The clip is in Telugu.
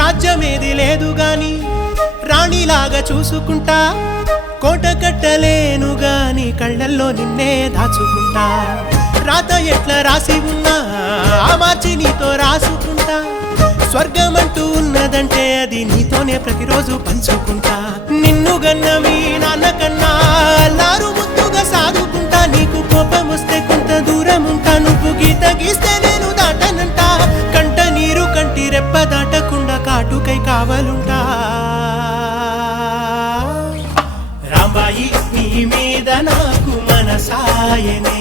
రాజ్యమేది లేదు గాని రాణిలాగా చూసుకుంటా, కోట కట్టలేను గాని కళ్ళల్లో నిన్నే దాచుకుంటా. రాత ఎట్లా రాసి ఉన్నా ఆ మార్చి నీతో రాసుకుంటా, స్వర్గమంటూ ఉన్నదంటే అది నీతోనే ప్రతిరోజు పంచుకుంటా. నిన్ను గన్న మీ నాన్నకన్నా అల్లారు ముద్దుగా సాదుకుంటా, నీకు కోపం వస్తే కొంత దూరం ఉంటా, నువ్వు గీత గీస్తే నేను దాటనంట, కంట నీరు కంటి రెప్ప దాటకుండా కాటుకై కావలుంటా. రాంబాయి నీ మీద నాకు మనసాయనే,